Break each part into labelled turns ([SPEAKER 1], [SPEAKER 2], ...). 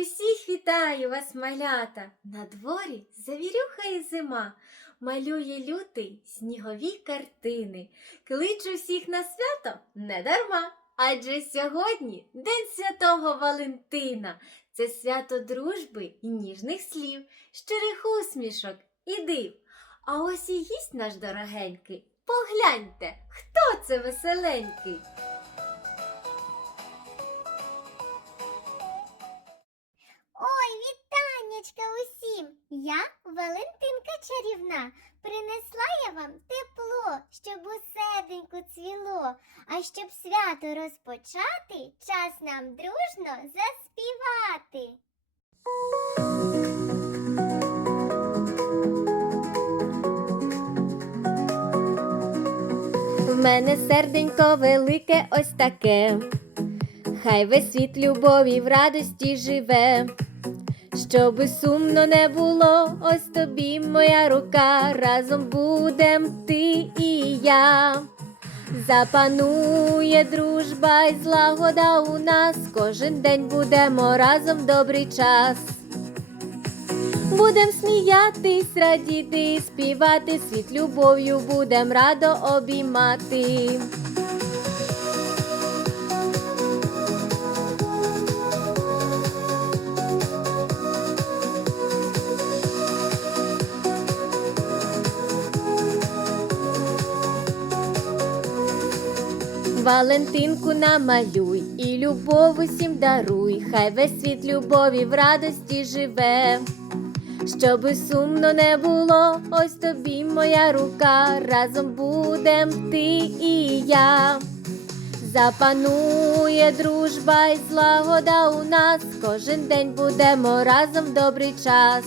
[SPEAKER 1] Усіх вітаю вас, малята! На дворі завірюха і зима. Малює лютий снігові картини. Кличу всіх на свято не дарма. Адже сьогодні День Святого Валентина. Це свято дружби і ніжних слів, щирих усмішок і див. А ось і гість наш дорогенький. Погляньте, хто це веселенький.
[SPEAKER 2] Вітаннячка усім! Я Валентинка чарівна. Принесла я вам тепло, щоб у серденьку цвіло. А щоб свято розпочати, час нам дружно заспівати.
[SPEAKER 1] В мене серденько велике ось таке, хай весь світ любові в радості живе. Щоби сумно не було, ось тобі моя рука, разом будем ти і я. Запанує дружба і злагода у нас, кожен день будемо разом добрий час. Будем сміятись, радіти, співати, світ любов'ю будем радо обіймати. Валентинку намалюй і любов усім даруй, хай весь світ любові в радості живе. Щоби сумно не було, ось тобі моя рука, разом будем ти і я. Запанує дружба і злагода у нас, кожен день будемо разом в добрий час.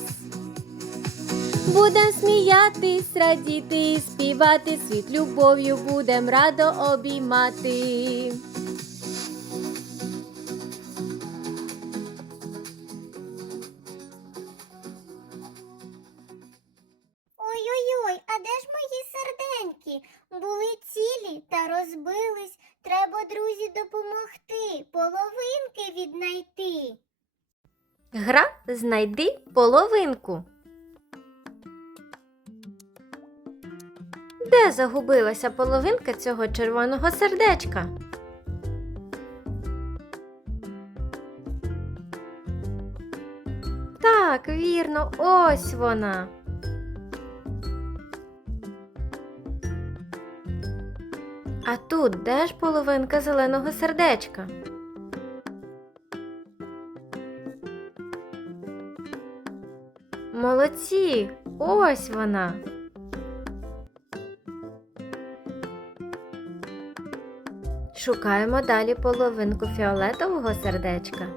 [SPEAKER 1] Будем сміятись, радіти, співати, світ любов'ю будем радо обіймати.
[SPEAKER 2] Ой-ой-ой, а де ж мої серденьки? Були цілі та розбились. Треба, друзі, допомогти, половинки віднайти.
[SPEAKER 1] Гра знайди половинку. Де загубилася половинка цього червоного сердечка? Так, вірно, ось вона. А тут де ж половинка зеленого сердечка? Молодці, ось вона. Шукаємо далі половинку фіолетового сердечка.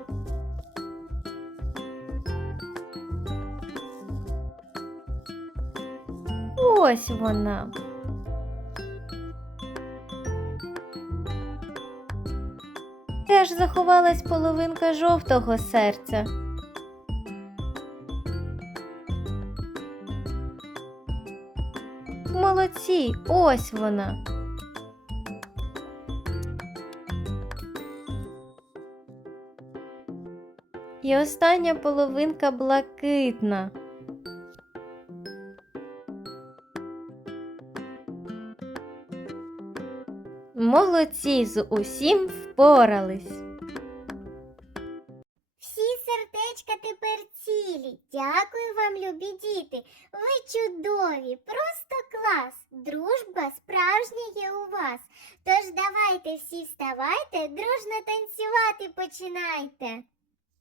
[SPEAKER 1] Ось вона. Теж заховалась половинка жовтого серця. Молодці, ось вона. І остання половинка блакитна. Молодці з усім впорались.
[SPEAKER 2] Всі сердечка тепер цілі. Дякую вам, любі діти. Ви чудові, просто клас. Дружба справжня є у вас. Тож давайте всі вставайте, дружно танцювати починайте.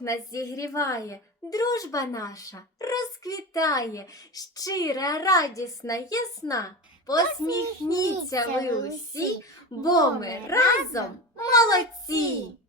[SPEAKER 1] любов нас зігріває, дружба наша розквітає, щира, радісна, ясна. Посміхніться ви усі, бо ми разом молодці!